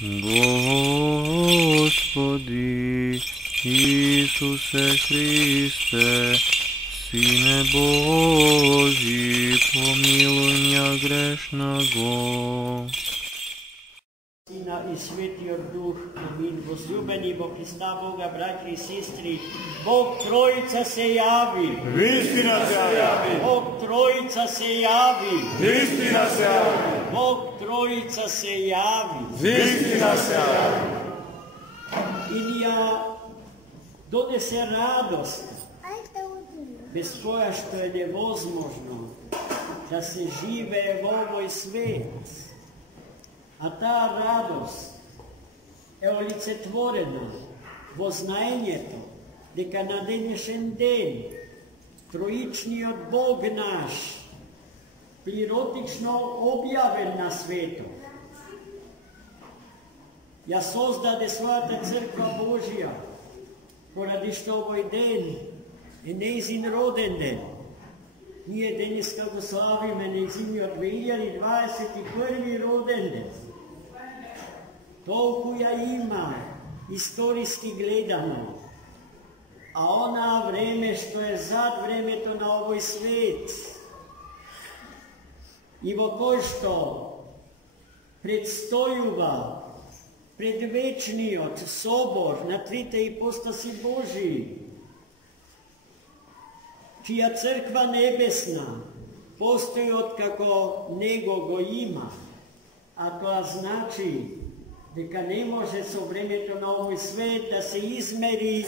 Господи Исусе Христе, Сине Божий, помилуй меня грешного. Sina i Svetijog Duh, amin. Возлюбени во Христа Бога, братья и сестры, Бог Троица се яви. Истина се яви. Бог Троица се яви. Истина се яви. Бог Троица се яви. Истина се яви. И ја донесе радост, без која што е невозможно да се живее во овој свет. А таа радост е олицетворена во знаењето дека на денешен ден Троичниот Бог наш, природично објавен на светот, ја создаде својата црква Божија, поради што овој ден е нејзин роден ден. Ние денеска го славиме нејзиниот 2021 роден ден. Толку ја има историски гледано, а онаа време што е зад времето на овој свет и во кој што предстојува предвечниот собор на трите ипостаси Божии, чија црква небесна постои откако него го има, а тоа значи дека не може со времето на овој свет да се измери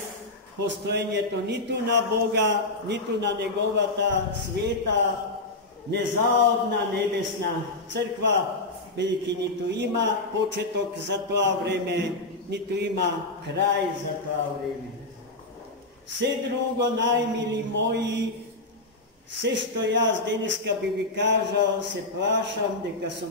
постоењето ниту на Бога, ниту на неговата света, незаодна небесна црква, бидејќи ниту има почеток за тоа време, ниту има крај за тоа време. Се друго, најмили мои, се што јас денеска би ви кажал, се плашам дека со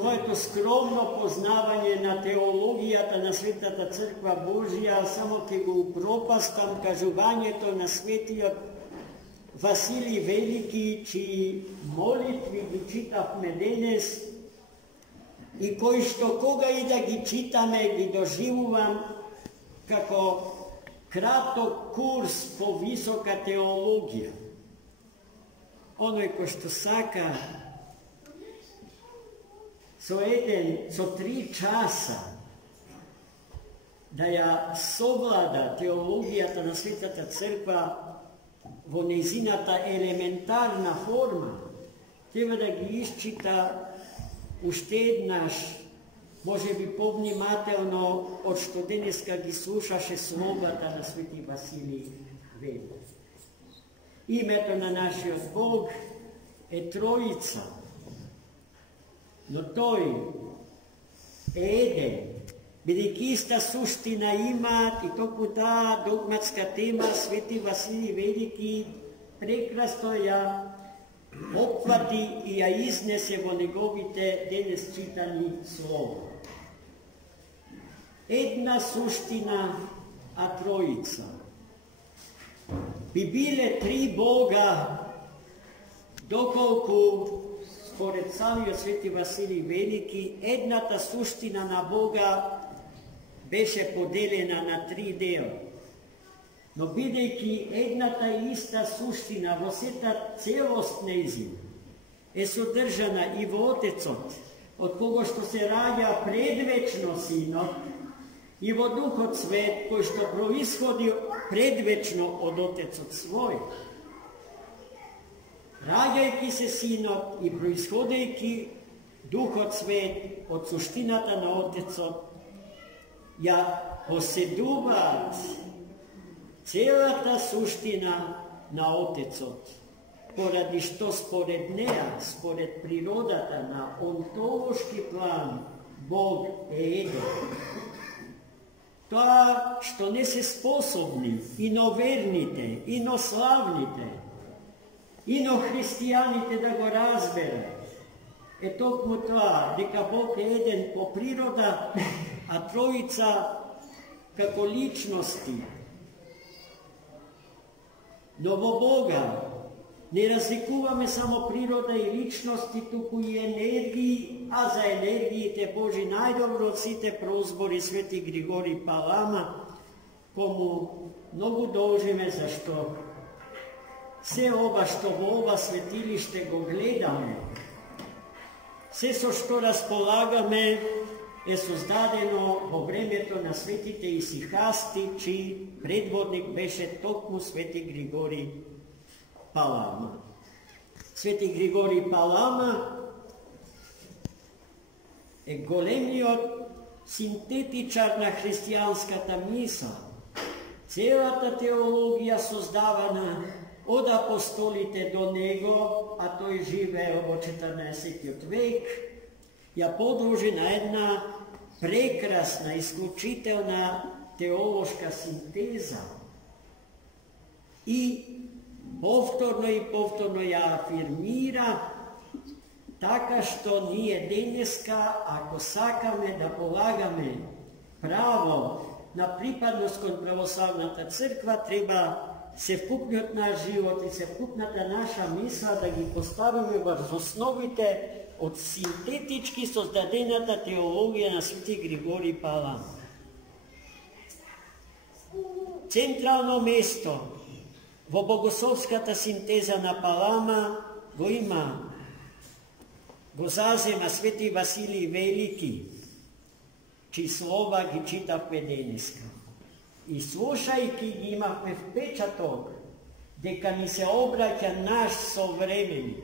моето скромно познавање на теологијата на Светата Црква Божија, само ќе го упропастам кажувањето на светиот Василий Велики, чии молитви ги читавме денес и кои што кога и да ги читаме, ги доживувам како краток курс по висока теологија. Оној кој што сака со 3 часа да ја совлада теологијата на Светата Црква во нејзината елементарна форма, треба да ги исчита уште еднаш, може би повнимателно, од што денеска ги слушаше словата на Свети Василий Велики. Името на нашиот Бог е Троица, но тој е еден, бидејќи иста суштина имаат, и токму таа догматска тема Свети Василий Велики прекрасно ја опфати и ја изнесе во неговите денес читани слова. Една суштина, а Троица. Би биле 3 Бога, доколку според самиот Свети Василий Велики, едната суштина на Бога беше поделена на 3 дела. Но бидејќи едната и иста суштина во сета целост нејзина е содржана и во Отецот, од кого што се раѓа предвечно Синот, и во Духот Свет, кој што происходи предвечно од Отецот свој. Раѓајќи се Синот и происходејќи Духот Свет од суштината на Отецот, ја поседуваат целата суштина на Отецот, поради што според неа, според природата на онтолошки план, Бог е еден. Тоа што не се способни иноверните, инославните, инохристијаните да го разберат, е токму тоа, дека Бог е еден по природа, а Троица како личности. Но во Бога Ne razlikуваме само природа и личности, туку и енергии, а за енергиите Божи најдобро од сите прозбори Свети Григорий Палама, кому многу должиме зашто се ова што во ова светилиште го гледаме, се со што располагаме е создадено во времето на светите исихасти, чиј предводник беше токму Свети Григорий Палама. Свети Григорий Палама е големиот синтетичар на христијанската мисла. Целата теологија создавана од апостолите до него, а тој живеел во 14 век, ја подложи на една прекрасна, исклучителна теолошка синтеза и повторно ја афирмира, така што ние денеска, ако сакаме да полагаме право на припадност кон православната црква, треба се впукнат наш живот и се впукната наша мисла да ги поставиме врз основите од синтетички создадената теологија на Свети Григорий Палама. Централно место во богословската синтеза на Палама го зазема Свети Василий Велики, чии слова ги читавме денеска. И слушајќи ги имавме впечаток дека ни се обраќа наш современик.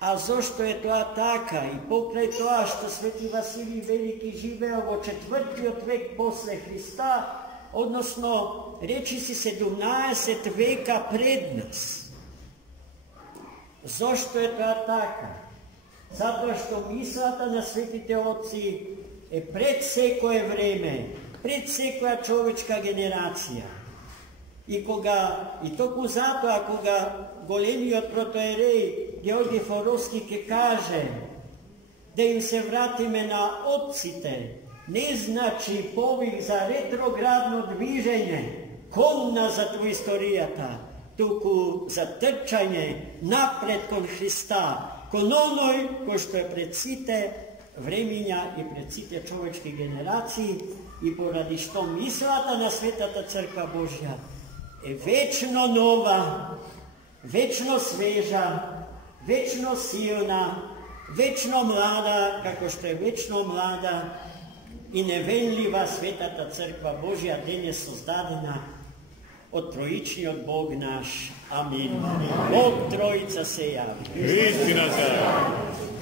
А зошто е тоа така? И покрај тоа што Свети Василий Велики живеел во 4 век после Христа, односно речиси 17 века пред нас. Зошто е тоа така? Затоа што мислата на светите отци е пред секое време, пред секоја човечка генерација. И токму затоа, кога големиот протоерей Георги Форовски ќе каже да им се вратиме на отците, не значи повик за ретроградно движење кон назад во историјата, туку за трчање напред кон Христа, кон оној кој што е пред сите времиња и пред сите човечки генерации, и поради што мислата на Светата Црква Божја е вечно нова, вечно свежа, вечно силна, вечно млада, како што е вечно млада и невенлива Светата Црква Божја, денес создадена од троичниот Бог наш. Амин. Бог Троица се јави. Истина се јави.